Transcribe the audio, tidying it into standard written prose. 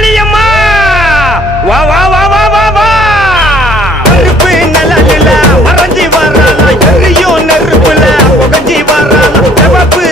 காளியம்மா வா வா வா வா வா வா நெருப்பு நிழலில மறைஞ்சி வராளா எரியும் நெருப்புல புகஞ்சி வராளா சிவப்பு